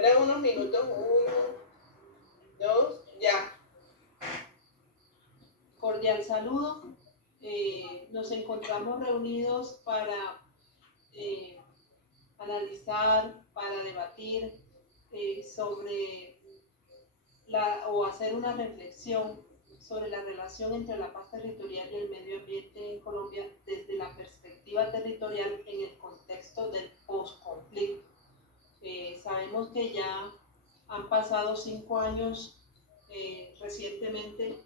Espera unos minutos, 1, 2, ya. Cordial saludo. Nos encontramos reunidos para eh, analizar, para debatir sobre o hacer una reflexión sobre la relación entre la paz territorial y el medio ambiente en Colombia desde la perspectiva territorial en el contexto del post-conflicto. Sabemos que ya han pasado 5 años recientemente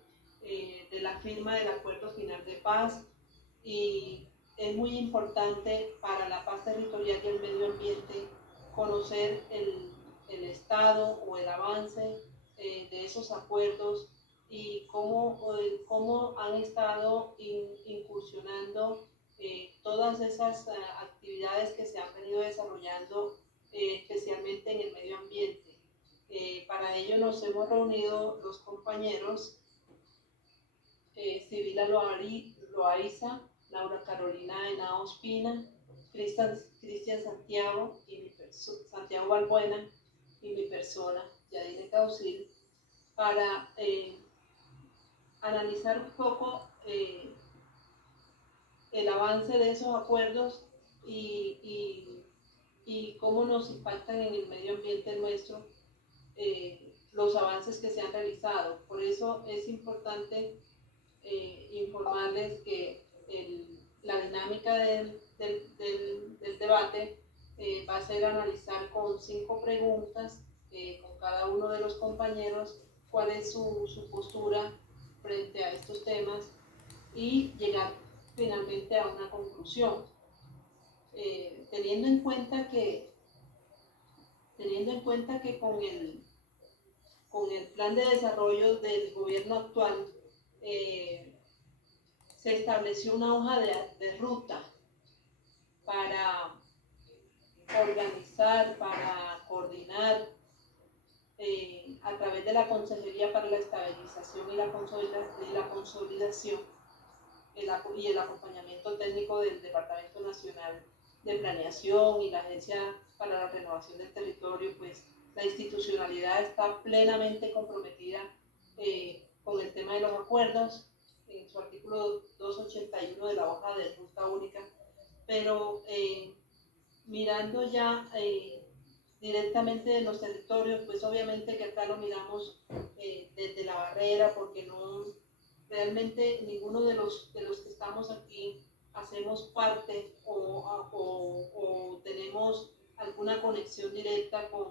de la firma del Acuerdo Final de Paz y es muy importante para la paz territorial y el medio ambiente conocer el estado o el avance de esos acuerdos y cómo han estado incursionando todas esas actividades que se han venido desarrollando especialmente en el medio ambiente. Para ello nos hemos reunido los compañeros Sibila Loaiza, Laura Carolina Henao Ospina, Cristian Santiago, Santiago Balbuena y mi persona, Yadine Causil, para analizar un poco el avance de esos acuerdos y cómo nos impactan en el medio ambiente nuestro los avances que se han realizado. Por eso es importante informarles que la dinámica del debate va a ser analizar con 5 preguntas con cada uno de los compañeros cuál es su postura frente a estos temas y llegar finalmente a una conclusión. Teniendo en cuenta que con el plan de desarrollo del gobierno actual se estableció una hoja de ruta para organizar, para coordinar a través de la Consejería para la Estabilización y la Consolidación y el acompañamiento técnico del Departamento Nacional de Planeación y la Agencia para la Renovación del Territorio, pues la institucionalidad está plenamente comprometida con el tema de los acuerdos en su artículo 281 de la hoja de ruta única, pero mirando ya directamente de los territorios, pues obviamente que acá lo miramos desde la barrera, porque no realmente ninguno de los que estamos aquí hacemos parte o tenemos alguna conexión directa con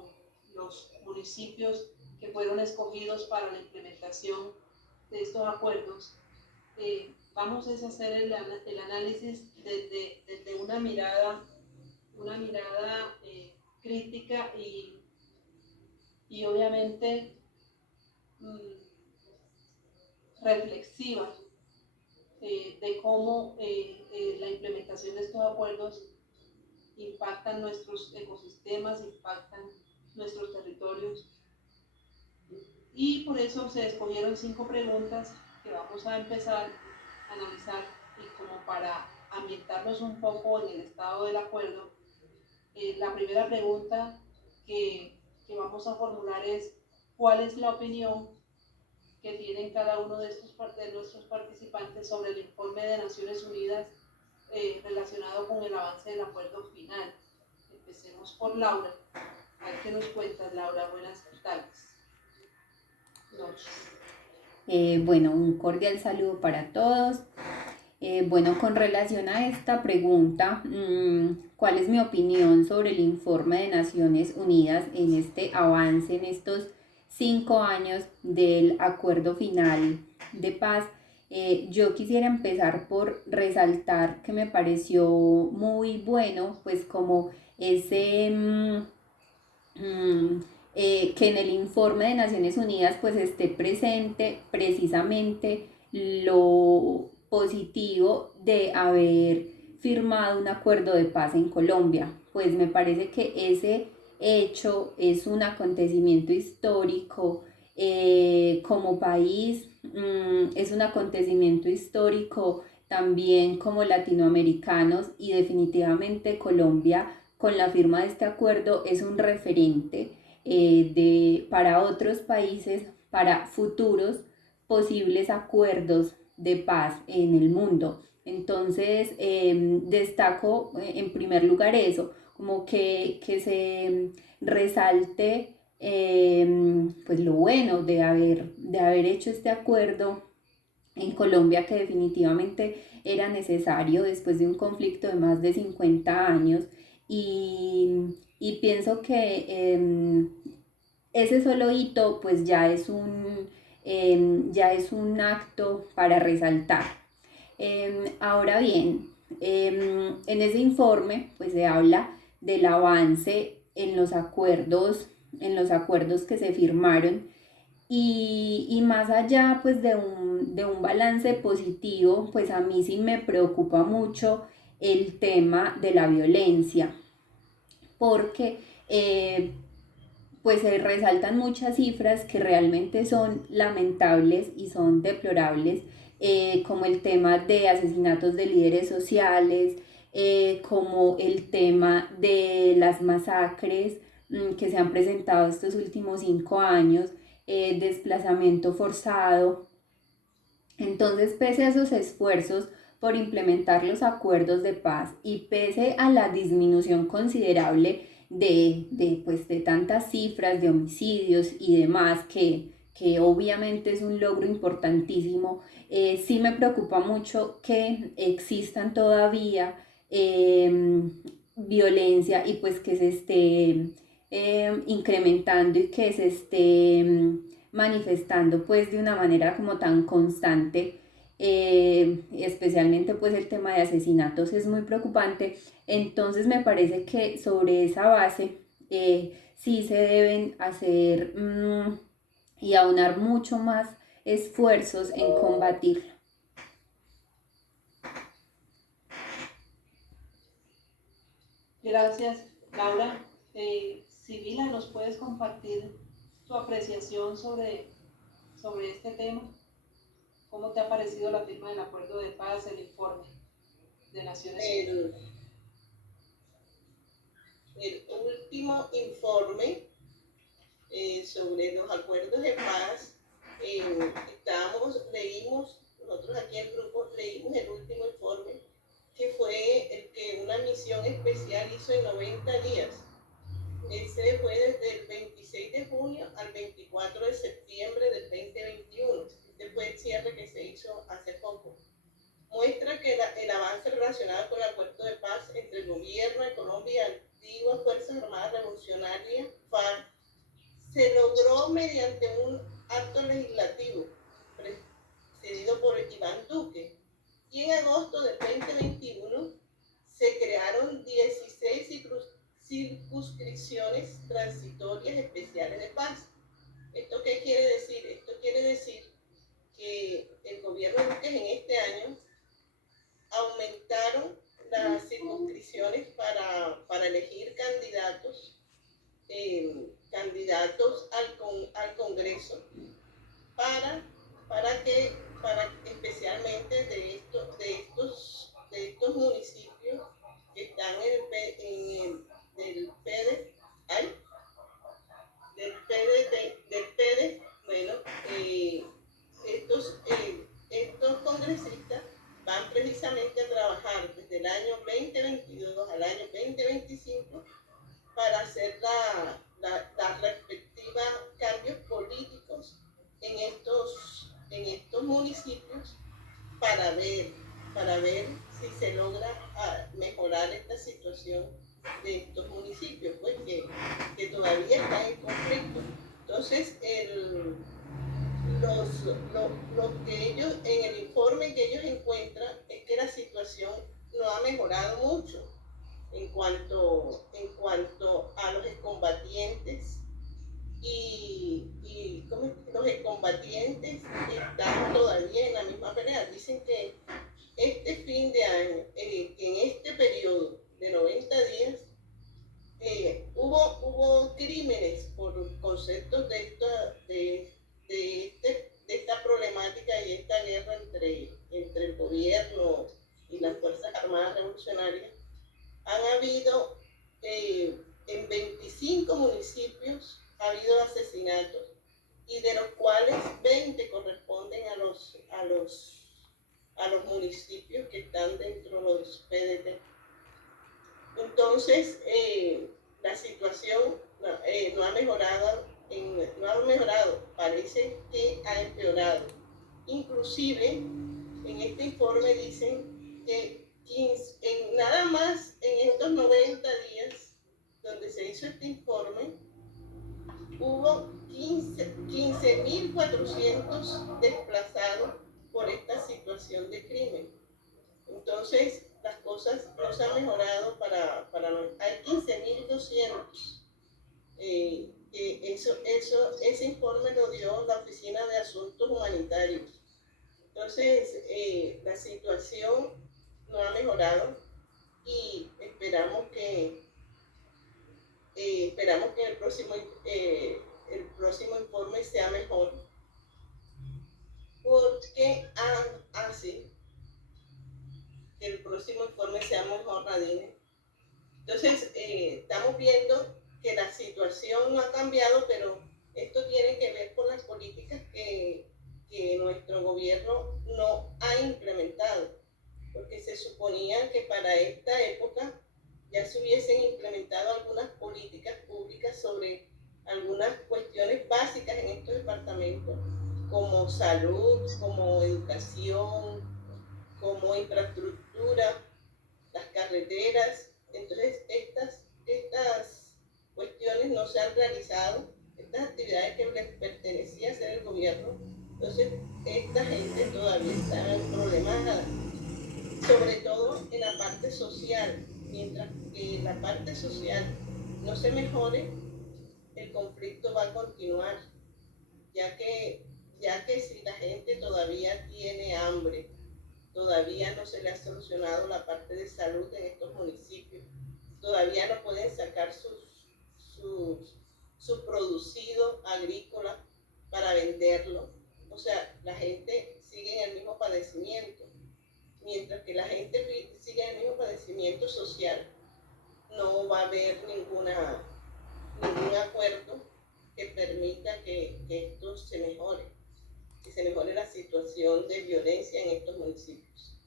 los municipios que fueron escogidos para la implementación de estos acuerdos. Vamos a hacer el análisis desde una mirada crítica y obviamente reflexiva de cómo la implementación de estos acuerdos impactan nuestros ecosistemas, impactan nuestros territorios. Y por eso se escogieron 5 preguntas que vamos a empezar a analizar y como para ambientarnos un poco en el estado del acuerdo. La primera pregunta que vamos a formular es: ¿cuál es la opinión que tienen cada uno de nuestros participantes sobre el informe de Naciones Unidas relacionado con el avance del acuerdo final? Empecemos por Laura. A ver qué nos cuentas, Laura. Buenas tardes. Noches. Bueno, un cordial saludo para todos. Bueno, con relación a esta pregunta, ¿cuál es mi opinión sobre el informe de Naciones Unidas en este avance, en estos 5 años del acuerdo final de paz? Yo quisiera empezar por resaltar que me pareció muy bueno, pues como ese... que en el informe de Naciones Unidas pues esté presente precisamente lo positivo de haber firmado un acuerdo de paz en Colombia. Pues me parece que ese hecho es un acontecimiento histórico como país, es un acontecimiento histórico también como latinoamericanos, y definitivamente Colombia con la firma de este acuerdo es un referente para otros países, para futuros posibles acuerdos de paz en el mundo. Entonces, destaco en primer lugar eso, como que se resalte pues lo bueno de haber hecho este acuerdo en Colombia, que definitivamente era necesario después de un conflicto de más de 50 años. Y pienso que ese solo hito pues ya es un acto para resaltar. Ahora bien, en ese informe pues se habla del avance en los acuerdos que se firmaron y más allá pues de un balance positivo, pues a mí sí me preocupa mucho el tema de la violencia, porque pues se resaltan muchas cifras que realmente son lamentables y son deplorables, como el tema de asesinatos de líderes sociales, como el tema de las masacres que se han presentado estos últimos 5 años, desplazamiento forzado. Entonces, pese a esos esfuerzos por implementar los acuerdos de paz y pese a la disminución considerable pues, de tantas cifras de homicidios y demás, que obviamente es un logro importantísimo, sí me preocupa mucho que existan todavía violencia y pues que se esté incrementando y que se esté manifestando pues de una manera como tan constante, especialmente pues el tema de asesinatos es muy preocupante. Entonces me parece que sobre esa base sí se deben hacer y aunar mucho más esfuerzos en combatirlo. Gracias, Laura. Sibila, ¿nos puedes compartir tu apreciación sobre este tema? ¿Cómo te ha parecido la firma del acuerdo de paz, el informe de Naciones Unidas? El último informe sobre los acuerdos de paz, nosotros aquí en el grupo leímos el último informe, que fue el que una misión especial hizo en 90 días. Ese fue desde el 26 de junio al 24 de septiembre del 2021. Este fue el cierre que se hizo hace poco. Muestra que el avance relacionado con el acuerdo de paz entre el gobierno de Colombia y antiguas Fuerzas Armadas Revolucionarias, FARC, se logró mediante un acto legislativo precedido por Iván Duque. Y en agosto del 2021 se crearon 16 circunscripciones transitorias especiales de paz. ¿Esto qué quiere decir? Esto quiere decir que el gobierno de Duque en este año aumentaron las circunscripciones para elegir candidatos al Congreso para especialmente de estos municipios que están del PD, bueno, estos congresistas van precisamente a trabajar desde el año 2022 al año 2025 para hacer la respectiva cambios políticos en estos municipios para ver si se logra mejorar esta situación de estos municipios, pues que todavía están en conflicto. Entonces, lo que ellos, en el informe que ellos encuentran, es que la situación no ha mejorado mucho en cuanto a los excombatientes y los excombatientes están todavía en la misma pelea. Dicen que este fin de año, que en este periodo de 90 días, hubo crímenes por conceptos de esta problemática y esta guerra entre el gobierno y las Fuerzas Armadas Revolucionarias. Han habido en 25 municipios habido asesinatos, y de los cuales 20 corresponden a los municipios que están dentro de los PDT. Entonces, la situación no ha mejorado, parece que ha empeorado. Inclusive, en este informe dicen que nada más en estos 90 días donde se hizo este informe, hubo 15.400 desplazados por esta situación de crimen. Entonces, las cosas no se han mejorado hay 15.200. Ese informe lo dio la Oficina de Asuntos Humanitarios. Entonces, la situación no ha mejorado y esperamos que el próximo informe sea mejor, porque así que el próximo informe sea mejor, Nadine. Entonces, estamos viendo que la situación no ha cambiado, pero esto tiene que ver con las políticas que nuestro gobierno no ha implementado, porque se suponía que para esta época ya se hubiesen implementado algunas políticas públicas sobre algunas cuestiones básicas en estos departamentos, como salud, como educación, como infraestructura, las carreteras. Entonces, estas cuestiones no se han realizado, estas actividades que les pertenecía hacer el gobierno. Entonces, esta gente todavía está problemada, sobre todo en la parte social. Mientras que la parte social no se mejore, el conflicto va a continuar, ya que si la gente todavía tiene hambre, todavía no se le ha solucionado la parte de salud en estos municipios, todavía no pueden sacar su producido agrícola para venderlo. O sea, la gente sigue en el mismo padecimiento. Mientras que la gente sigue en el mismo padecimiento social, no va a haber ningún acuerdo que permita que esto se mejore, que se mejore la situación de violencia en estos municipios.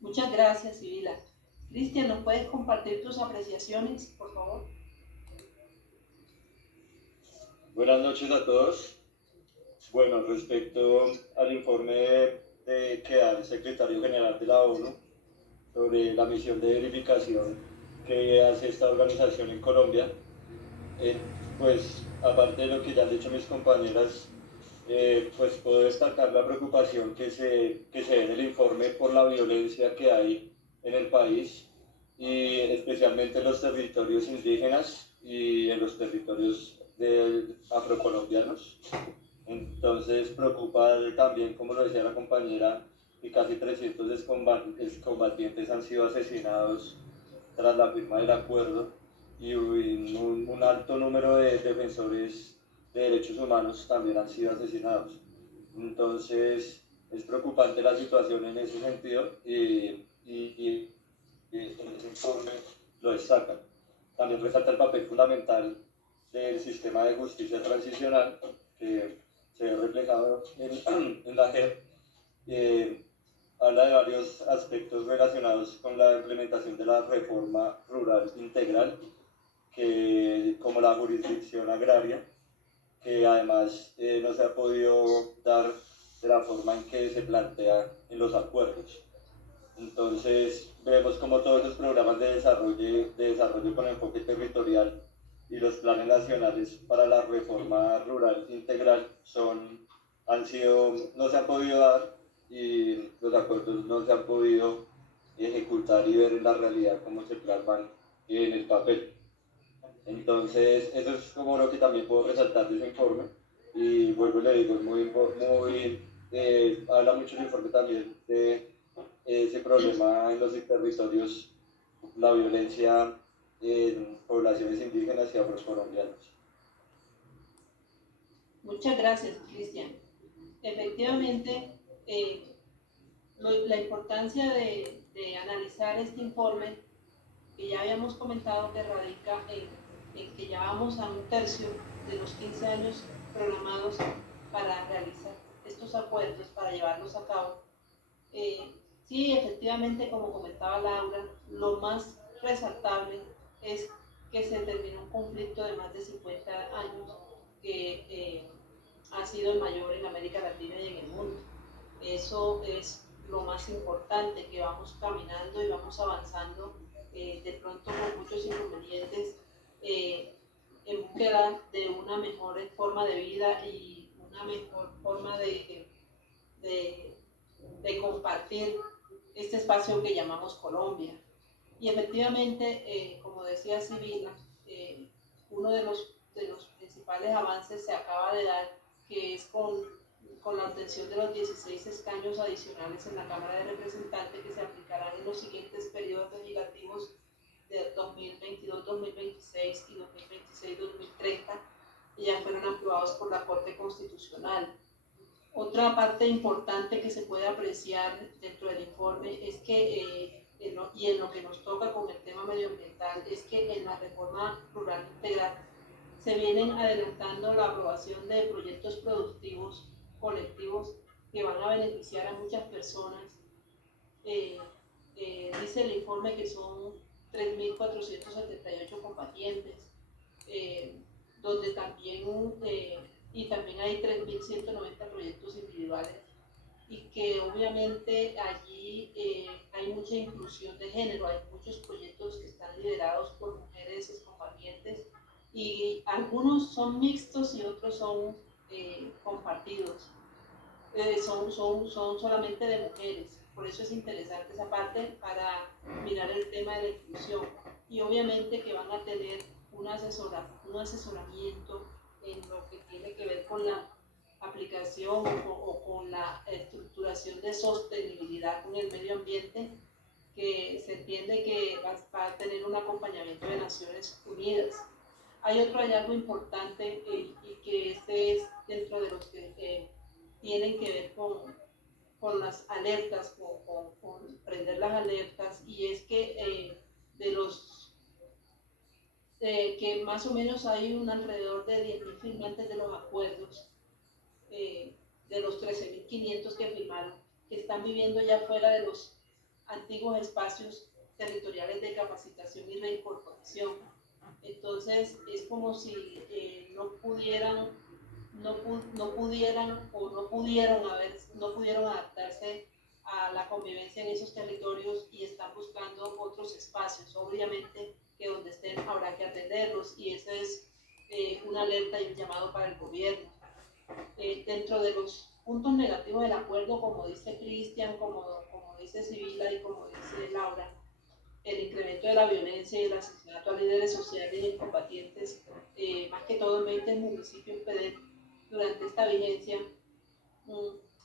Muchas gracias, Sibila. Cristian, ¿nos puedes compartir tus apreciaciones, por favor? Buenas noches a todos. Bueno, respecto al informe que da el secretario general de la ONU sobre la misión de verificación que hace esta organización en Colombia, pues aparte de lo que ya han dicho mis compañeras, pues puedo destacar la preocupación que se ve en el informe por la violencia que hay en el país, y especialmente en los territorios indígenas y en los territorios afrocolombianos. Entonces preocupa también, como lo decía la compañera, que casi 300 excombatientes han sido asesinados tras la firma del acuerdo, y un alto número de defensores de derechos humanos también han sido asesinados. Entonces es preocupante la situación en ese sentido, y en ese informe lo destacan. También resalta el papel fundamental del sistema de justicia transicional, que se ve reflejado en la JEP. Habla de varios aspectos relacionados con la implementación de la reforma rural integral, como la jurisdicción agraria, que además no se ha podido dar de la forma en que se plantea en los acuerdos. Entonces vemos como todos los programas de desarrollo con enfoque territorial y los planes nacionales para la reforma rural integral no se han podido dar, y los acuerdos no se han podido ejecutar y ver en la realidad cómo se plasman en el papel. Entonces eso es como lo que también puedo resaltar de ese informe, y vuelvo y le digo, habla mucho el informe también de ese problema en los territorios, la violencia en poblaciones indígenas y afrocolombianas. Muchas gracias, Cristian. Efectivamente, la importancia de analizar este informe, que ya habíamos comentado que radica en que ya vamos a un tercio de los 15 años programados para realizar estos acuerdos, para llevarlos a cabo, sí, efectivamente, como comentaba Laura, lo más resaltable es que se terminó un conflicto de más de 50 años que ha sido el mayor en América Latina y en el mundo. Eso es lo más importante, que vamos caminando y vamos avanzando, de pronto con muchos inconvenientes, en búsqueda de una mejor forma de vida y una mejor forma de compartir este espacio que llamamos Colombia. Y efectivamente, como decía Sibila, uno de los principales avances se acaba de dar, que es con la obtención de los 16 escaños adicionales en la Cámara de Representantes, que se aplicarán en los siguientes periodos legislativos de 2022-2026 y 2026-2030, y ya fueron aprobados por la Corte Constitucional. Otra parte importante que se puede apreciar dentro del informe es que, y en lo que nos toca con el tema medioambiental, es que en la reforma rural integral se vienen adelantando la aprobación de proyectos productivos colectivos que van a beneficiar a muchas personas. Dice el informe que son 3.478 combatientes, donde también y también hay 3.190 proyectos individuales, y que obviamente allí hay mucha inclusión de género, hay muchos proyectos que están liderados por mujeres excombatientes, y algunos son mixtos y otros son compartidos, son solamente de mujeres. Por eso es interesante esa parte para mirar el tema de la inclusión, y obviamente que van a tener un asesoramiento en lo que tiene que ver con la aplicación o con la estructuración de sostenibilidad con el medio ambiente, que se entiende que va a tener un acompañamiento de Naciones Unidas. Hay otro hallazgo importante, y que este es dentro de los que tienen que ver con las alertas, con prender las alertas, y es que de los que más o menos hay un alrededor de 10.000 firmantes de los acuerdos, de los 13.500 que firmaron, que están viviendo ya fuera de los antiguos espacios territoriales de capacitación y reincorporación. Entonces es como si no pudieran o no pudieron adaptarse a la convivencia en esos territorios, y están buscando otros espacios. Obviamente que donde estén habrá que atenderlos, y esa es una alerta y un llamado para el gobierno. Dentro de los puntos negativos del acuerdo, como dice Cristian, como dice Sibila y como dice Laura, el incremento de la violencia y el asesinato a líderes sociales y combatientes, más que todo en 20 municipios PEDET, durante esta vigencia,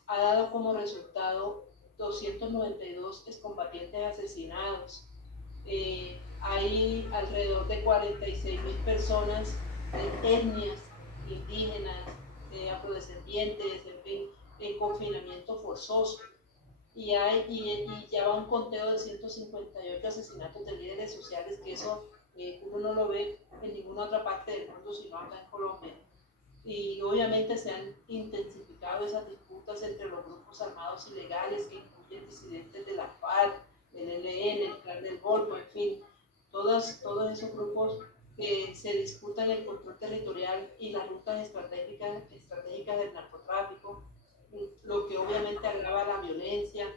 ha dado como resultado 292 excombatientes asesinados. Hay alrededor de 46.000 personas de etnias indígenas, afrodescendientes, en fin, en confinamiento forzoso. Y ya va un conteo de 158 asesinatos de líderes sociales, que eso uno no lo ve en ninguna otra parte del mundo, sino acá en Colombia. Y obviamente se han intensificado esas disputas entre los grupos armados ilegales, que incluyen disidentes de la FARC, del ELN, el Clan del Golfo, en fin, todos esos grupos que se disputan el control territorial y las rutas estratégicas del narcotráfico, lo que obviamente agrava la violencia,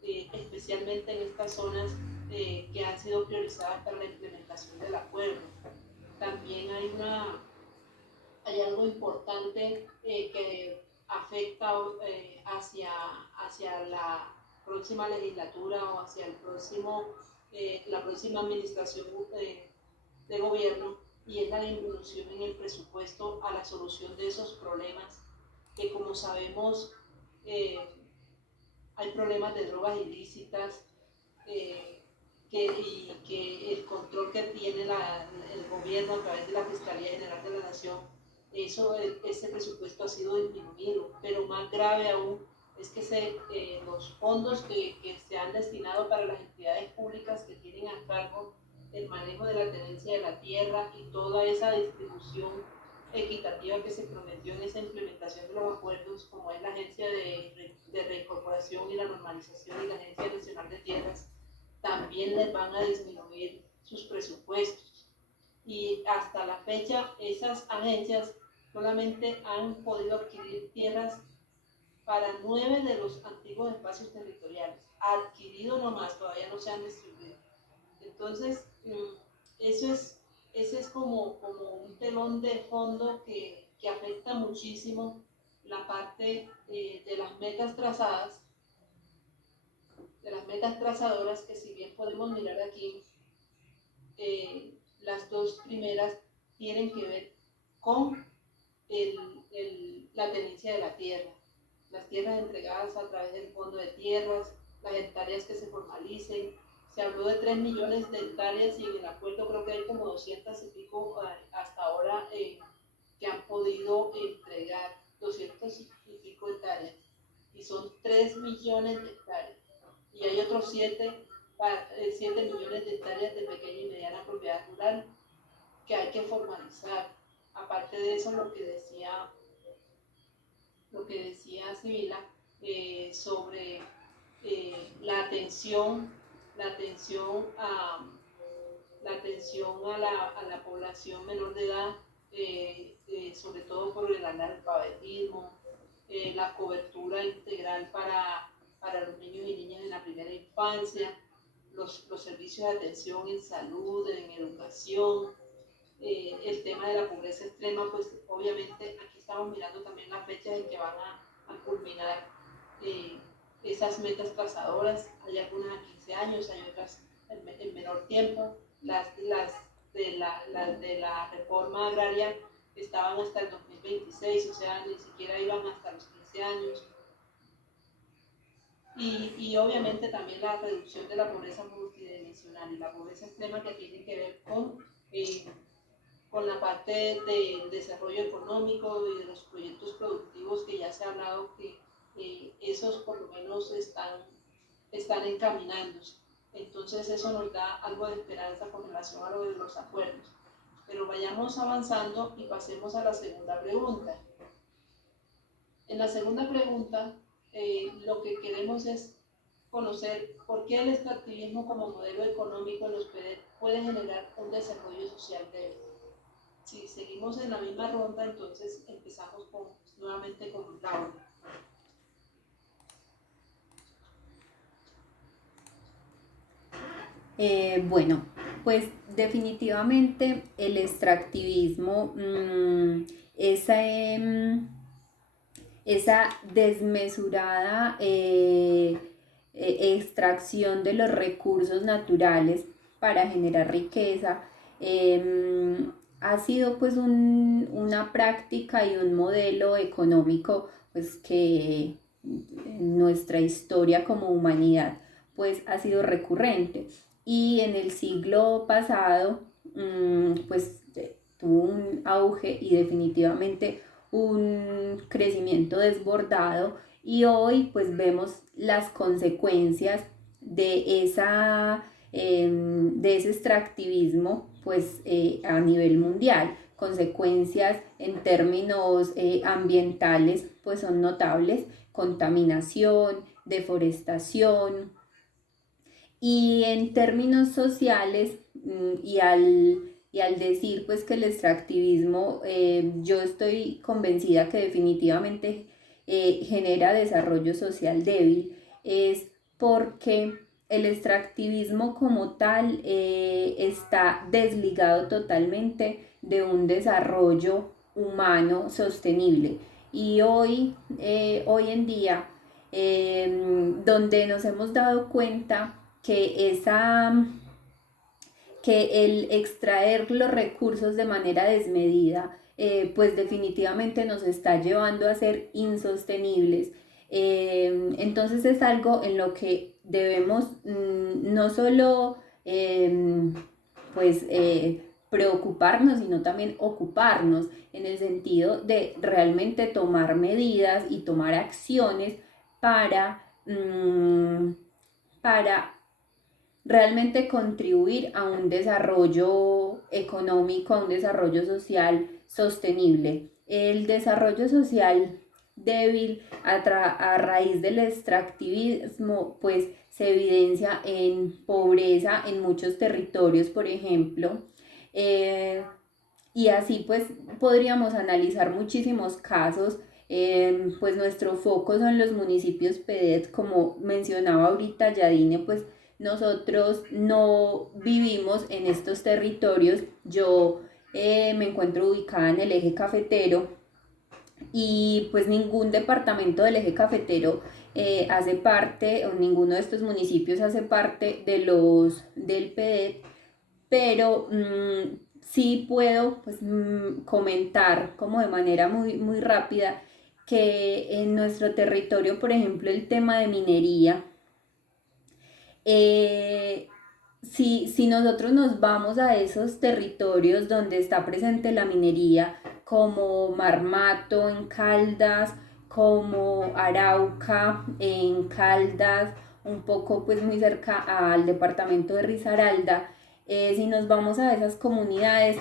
especialmente en estas zonas que han sido priorizadas para la implementación del acuerdo. También hay algo importante que afecta hacia la próxima legislatura o hacia la próxima administración de gobierno, y es la disminución en el presupuesto a la solución de esos problemas, que como sabemos hay problemas de drogas ilícitas, y que el control que tiene el gobierno a través de la Fiscalía General de la Nación, ese presupuesto ha sido disminuido. Pero más grave aún es que los fondos que se han destinado para las entidades públicas que tienen a cargo el manejo de la tenencia de la tierra y toda esa distribución equitativa que se prometió en esa implementación de los acuerdos, como es la Agencia de Reincorporación y la Normalización y la Agencia Nacional de Tierras, también les van a disminuir sus presupuestos. Y hasta la fecha esas agencias solamente han podido adquirir tierras para 9 de los antiguos espacios territoriales, adquirido nomás, todavía no se han distribuido. Entonces, ese es como un telón de fondo que afecta muchísimo la parte de las metas trazadas, de las metas trazadoras, que si bien podemos mirar aquí, las dos primeras tienen que ver con la tenencia de la tierra, las tierras entregadas a través del Fondo de Tierras, las hectáreas que se formalicen. Se habló de 3 millones de hectáreas y en el acuerdo creo que hay como 200 y pico hasta ahora que han podido entregar 200 y pico hectáreas. Y son 3 millones de hectáreas. Y hay otros 7 millones de hectáreas de pequeña y mediana propiedad rural que hay que formalizar. Aparte de eso, lo que decía Sibila sobre la atención a la población menor de edad, sobre todo por el analfabetismo, la cobertura integral para los niños y niñas en la primera infancia, los servicios de atención en salud, en educación, el tema de la pobreza extrema, pues obviamente aquí estamos mirando también las fechas en que van a culminar esas metas trazadoras. Hay algunas a 15 años, hay otras en menor tiempo. Las de la reforma agraria estaban hasta el 2026, o sea, ni siquiera iban hasta los 15 años. Y obviamente también la reducción de la pobreza multidimensional y la pobreza extrema, que tiene que ver con la parte del desarrollo económico y de los proyectos productivos, que ya se ha hablado que esos por lo menos están encaminándose. Entonces eso nos da algo de esperanza con relación a lo de los acuerdos. Pero vayamos avanzando y pasemos a la segunda pregunta. En la segunda pregunta, lo que queremos es conocer por qué el extractivismo como modelo económico nos puede generar un desarrollo social débil. Si seguimos en la misma ronda, entonces empezamos nuevamente con Laura. Bueno, pues definitivamente el extractivismo, esa desmesurada extracción de los recursos naturales para generar riqueza, ha sido pues una práctica y un modelo económico pues que en nuestra historia como humanidad pues ha sido recurrente, y en el siglo pasado pues tuvo un auge y definitivamente un crecimiento desbordado, y hoy pues vemos las consecuencias de ese extractivismo pues a nivel mundial. Consecuencias en términos ambientales pues son notables: contaminación, deforestación, y en términos sociales, y al decir pues que el extractivismo, yo estoy convencida que definitivamente genera desarrollo social débil, es porque el extractivismo como tal está desligado totalmente de un desarrollo humano sostenible. Y hoy en día, donde nos hemos dado cuenta que el extraer los recursos de manera desmedida pues definitivamente nos está llevando a ser insostenibles. Entonces es algo en lo que debemos no solo preocuparnos, sino también ocuparnos, en el sentido de realmente tomar medidas y tomar acciones para realmente contribuir a un desarrollo económico, a un desarrollo social sostenible. El desarrollo social débil a raíz del extractivismo pues se evidencia en pobreza en muchos territorios, por ejemplo, y así pues podríamos analizar muchísimos casos. Pues nuestro foco son los municipios PEDET, como mencionaba ahorita Yadine, pues nosotros no vivimos en estos territorios. Yo me encuentro ubicada en el eje cafetero y pues ningún departamento del eje cafetero hace parte, o ninguno de estos municipios hace parte del PEDET, pero sí puedo pues, comentar como de manera muy rápida que en nuestro territorio, por ejemplo, el tema de minería, si nosotros nos vamos a esos territorios donde está presente la minería, como Marmato en Caldas, como Arauca en Caldas, un poco pues muy cerca al departamento de Risaralda, si nos vamos a esas comunidades,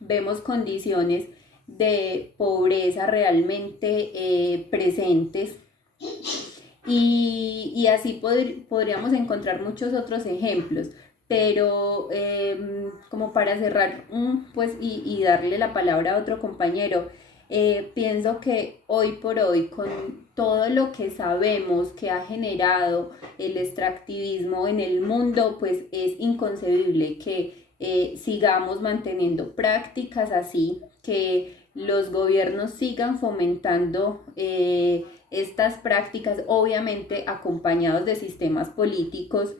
vemos condiciones de pobreza realmente presentes, y así podríamos encontrar muchos otros ejemplos. Pero como para cerrar pues, y darle la palabra a otro compañero, pienso que hoy por hoy, con todo lo que sabemos que ha generado el extractivismo en el mundo, pues es inconcebible que sigamos manteniendo prácticas así, que los gobiernos sigan fomentando estas prácticas, obviamente acompañados de sistemas políticos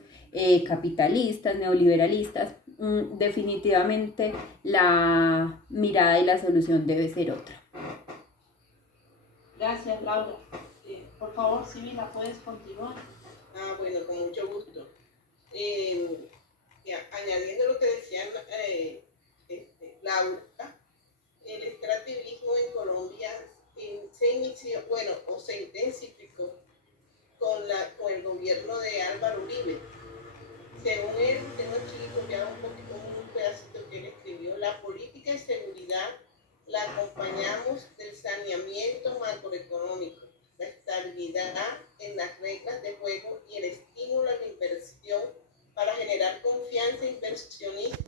capitalistas, neoliberalistas. Definitivamente la mirada y la solución debe ser otra. Gracias, Laura. Por favor, Sibila, puedes continuar. Bueno, con mucho gusto. Añadiendo lo que decía Laura, el extractivismo en Colombia se inició, o se intensificó con el gobierno de Álvaro Uribe. Según él, tengo aquí copiado un pedacito que él escribió: la política de seguridad la acompañamos del saneamiento macroeconómico, la estabilidad en las reglas de juego y el estímulo a la inversión para generar confianza inversionista